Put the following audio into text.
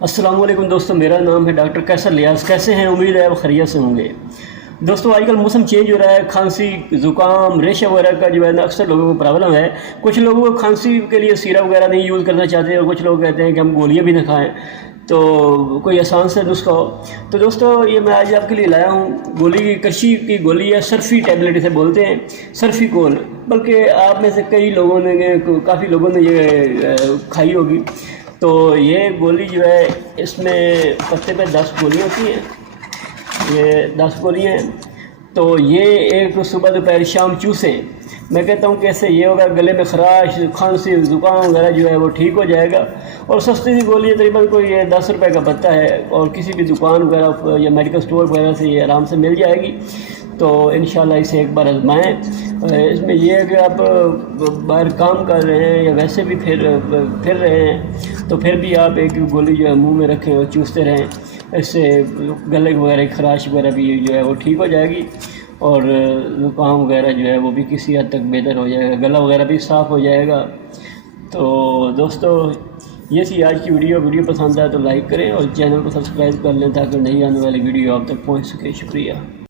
السلام علیکم دوستوں، میرا نام ہے ڈاکٹر کیسر لیاس۔ کیسے ہیں؟ امید ہے آپ خیریت سے ہوں گے۔ دوستوں، آج کل موسم چینج ہو رہا ہے، کھانسی، زکام، ریشہ وغیرہ کا جو ہے نا اکثر لوگوں کو پرابلم ہے۔ کچھ لوگوں کو کھانسی کے لیے سیرپ وغیرہ نہیں یوز کرنا چاہتے، اور کچھ لوگ کہتے ہیں کہ ہم گولیاں بھی نہ کھائیں، تو کوئی آسان سے نسخہ ہو۔ تو دوستوں، یہ میں آج آپ کے لیے لایا ہوں گولی، کشی کی گولی ہے، سرفی ٹیبلٹ اسے بولتے ہیں، سرفی کول۔ بلکہ آپ میں سے کئی لوگوں نے، کافی لوگوں نے یہ کھائی ہوگی۔ تو یہ گولی جو ہے، اس میں پتے پہ 10 گولیاں ہوتی ہیں، یہ 10 گولیاں ہیں۔ تو یہ ایک صبح دوپہر شام چوسیں۔ میں کہتا ہوں کہ اس سے یہ ہوگا گلے میں خراش، کھانسی، زکام وغیرہ جو ہے وہ ٹھیک ہو جائے گا۔ اور سستی سی گولی ہے، تقریباً کوئی 10 روپے کا پتہ ہے، اور کسی بھی دکان وغیرہ یا میڈیکل سٹور وغیرہ سے یہ آرام سے مل جائے گی۔ تو انشاءاللہ اسے ایک بار آزمائیں۔ اس میں یہ ہے کہ آپ باہر کام کر رہے ہیں یا ویسے بھی پھر رہے ہیں، تو پھر بھی آپ ایک گولی جو ہے منہ میں رکھیں اور چوستے رہیں۔ اس سے گلے وغیرہ کی خراش وغیرہ بھی جو ہے وہ ٹھیک ہو جائے گی، اور زکام وغیرہ جو ہے وہ بھی کسی حد تک بہتر ہو جائے گا، گلا وغیرہ بھی صاف ہو جائے گا۔ تو دوستو، یہ تھی آج کی ویڈیو پسند آئے تو لائک کریں، اور چینل کو سبسکرائب کر لیں تاکہ نئی آنے والی ویڈیو آپ تک پہنچ سکے۔ شکریہ۔